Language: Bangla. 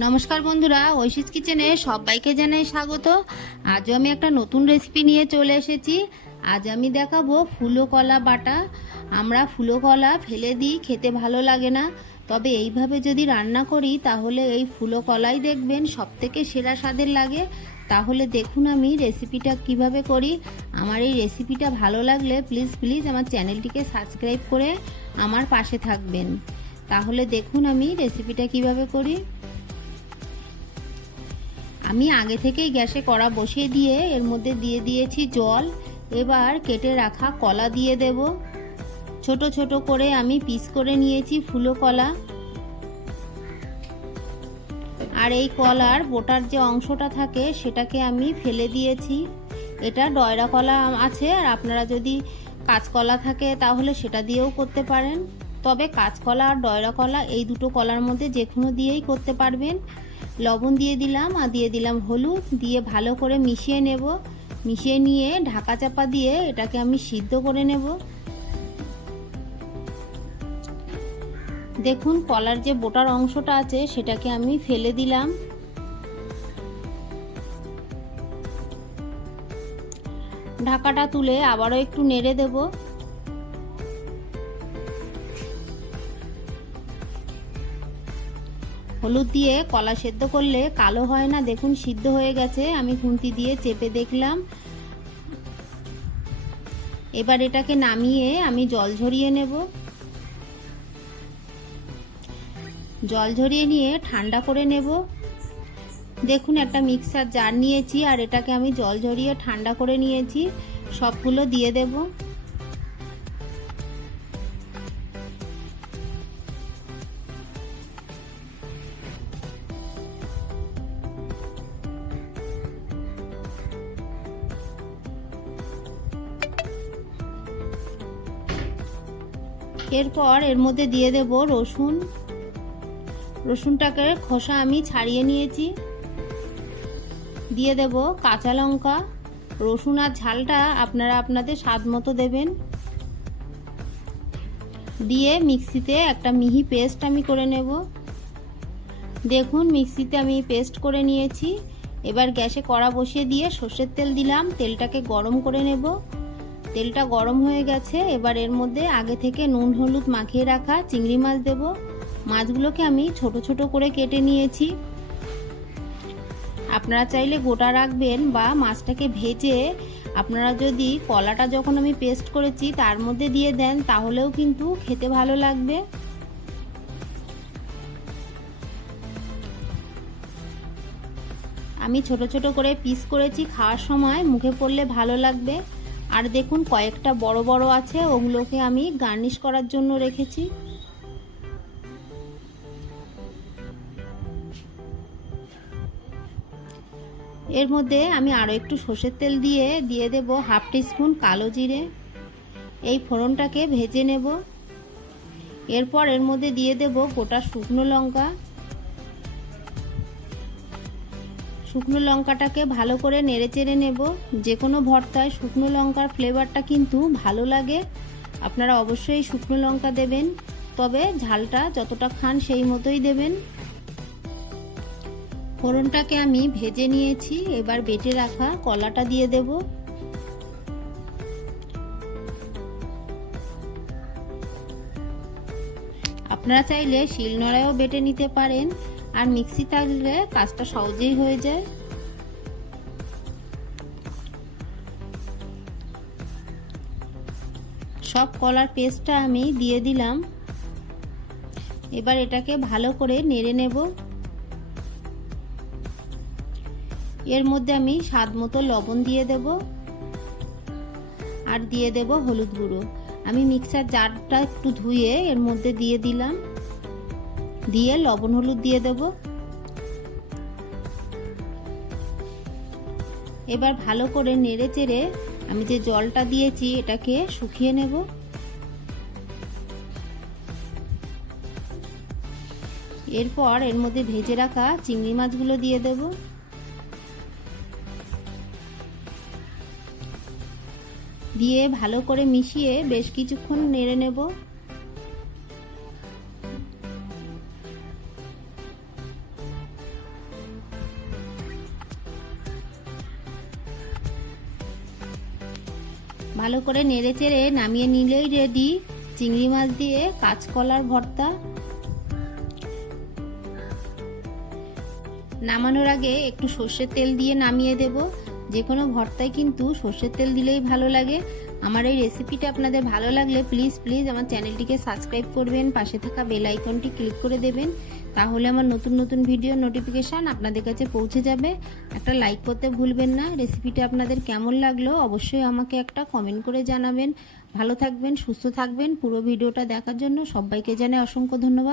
নমস্কার বন্ধুরা, ঐশীস কিচেনে সবাইকে জানাই স্বাগত। আজও আমি একটা নতুন রেসিপি নিয়ে চলে এসেছি। আজ আমি দেখাবো ফুলো কলা বাটা। আমরা ফুলো কলা ফেলে দিই, খেতে ভালো লাগে না, তবে এইভাবে যদি রান্না করি তাহলে এই ফুলো কলাই দেখবেন সবথেকে সেরা স্বাদের লাগে। তাহলে দেখুন আমি রেসিপিটা কিভাবে করি। আমার এই রেসিপিটা ভালো লাগলে প্লিজ আমার চ্যানেলটিকে সাবস্ক্রাইব করে আমার পাশে থাকবেন। তাহলে দেখুন আমি রেসিপিটা কিভাবে করি। আমি আগে থেকেই গ্যাসে কড়া বসিয়ে দিয়ে এর মধ্যে দিয়ে দিয়েছি জল। এবার কেটে রাখা কলা দিয়ে দেব। ছোট ছোট করে আমি পিস করে নিয়েছি ফুলো কলা। আর এই কলার বোটার যে অংশটা থাকে সেটাকে আমি ফেলে দিয়েছি। এটা ডয়রা কলা আছে, আর আপনারা যদি কাঁচকলা থাকে তাহলে সেটা দিয়েও করতে পারেন। তবে কাঁচকলা আর ডয়রা কলা এই দুটো কলার মধ্যে যে কোনো দিয়েই করতে পারবেন। লবণ দিয়ে দিলাম আর দিয়ে দিলাম হলুদ, দিয়ে ভালো করে মিশিয়ে নেব। মিশিয়ে নিয়ে ঢাকা চাপা দিয়ে এটাকে আমি সিদ্ধ করে নেব। দেখুন কলার যে বোটার অংশটা আছে সেটাকে আমি ফেলে দিলাম। ঢাকাটা তুলে আবারও একটু নেড়ে দেব। হলুদ দিয়ে কলা সেদ্ধ করলে কালো হয় না। দেখুন সিদ্ধ হয়ে গেছে, আমি খুন্তি দিয়ে চেপে দেখলাম। এবার এটাকে নামিয়ে আমি জল ঝরিয়ে নেব। জল ঝরিয়ে নিয়ে ঠান্ডা করে নেব। দেখুন একটা মিক্সার জার নিয়েছি আর এটাকে আমি জল ঝরিয়ে ঠান্ডা করে নিয়েছি। সবগুলো দিয়ে দেব। এরপর এর মধ্যে দিয়ে দেব রসুন। রসুনটাকে খোসা আমি ছাড়িয়ে নিয়েছি। দিয়ে দেব কাঁচা লঙ্কা। রসুন আর ঝালটা আপনারা আপনাদের স্বাদ মতো দেবেন। দিয়ে মিক্সিতে একটা মিহি পেস্ট আমি করে নেব। দেখুন মিক্সিতে আমি পেস্ট করে নিয়েছি। এবার গ্যাসে কড়া বসিয়ে দিয়ে সর্ষের তেল দিলাম। তেলটাকে গরম করে নেব। তেলটা গরম হয়ে গেছে। এবার এর মধ্যে আগে থেকে নুন হলুদ মাখিয়ে রাখা চিংড়ি মাছ দেব। মাছগুলোকে আমি ছোট ছোট করে কেটে নিয়েছি। আপনারা চাইলে গোটা রাখবেন বা মাছটাকে ভেজে আপনারা যদি কলাটা যখন আমি পেস্ট করেছি তার মধ্যে দিয়ে দেন তাহলেও কিন্তু খেতে ভালো লাগবে। আমি ছোট ছোট করে পিস করেছি, খাওয়ার সময় মুখে পড়লে ভালো লাগবে। আর দেখুন কয়েকটা বড় বড় আছে, ওগুলোকে আমি গার্নিশ করার জন্য রেখেছি। এর মধ্যে আমি আরও একটু সর্ষের তেল দিয়ে দেব হাফ টিস্পুন কালো জিরে। এই ফোড়নটাকে ভেজে নেব। এরপর এর মধ্যে দিয়ে দেব গোটা শুকনো লঙ্কা। শুকনো লঙ্কাটাকে ভালো করে নেড়ে চেড়ে নেব। যে কোনো ভর্তায় শুকনো লঙ্কার ফ্লেভারটা কিন্তু ভালো লাগে। আপনারা অবশ্যই শুকনো লঙ্কা দেবেন, তবে ঝালটা যতটা খান সেই মতোই দেবেন। ফোড়নটাকে আমি ভেজে নিয়েছি। এবার বেটে রাখা কলাটা দিয়ে দেব। আপনারা চাইলে শিলনোড়ায়ও বেটে নিতে পারেন, আর মিক্সি থাকলে কাজটা সহজেই হয়ে যায়। সব কলার পেস্টটা আমি দিয়ে দিলাম। এবার এটাকে ভালো করে নেড়ে নেব। এর মধ্যে আমি স্বাদ মতো লবণ দিয়ে দেব আর দিয়ে দেব হলুদ গুঁড়ো। আমি মিক্সার জারটা একটু ধুয়ে এর মধ্যে দিয়ে দিলাম। দিয়ে লবণ হলুদ দিয়ে দেব। এবার ভালো করে নেড়ে চেড়ে আমি যে জলটা দিয়েছি এটাকে শুকিয়ে নেব। এরপর এর মধ্যে ভেজে রাখা চিংড়ি মাছগুলো দিয়ে দেব। দিয়ে ভালো করে মিশিয়ে বেশ কিছুক্ষণ নেড়ে নেব। ভালো করে নেড়ে চেড়ে নামিয়ে নিলেই রেডি চিংড়ি মাছ দিয়ে কাঁচকলার ভর্তা। নামানোর আগে একটু সর্ষের তেল দিয়ে নামিয়ে দেব। যে কোনো ভর্তায় কিন্তু সর্ষের তেল দিলেই ভালো লাগে। আমার এই রেসিপিটা আপনাদের ভালো লাগলে প্লিজ প্লিজ আমার চ্যানেলটিকে সাবস্ক্রাইব করবেন, পাশে থাকা বেল আইকনটি ক্লিক করে দেবেন, তাহলে আমার নতুন নতুন ভিডিও নোটিফিকেশান আপনাদের কাছে পৌঁছে যাবে। একটা লাইক করতে ভুলবেন না। রেসিপিটা আপনাদের কেমন লাগলো অবশ্যই আমাকে একটা কমেন্ট করে জানাবেন। ভালো থাকবেন, সুস্থ থাকবেন। পুরো ভিডিওটা দেখার জন্য সবাইকে জানাই অসংখ্য ধন্যবাদ।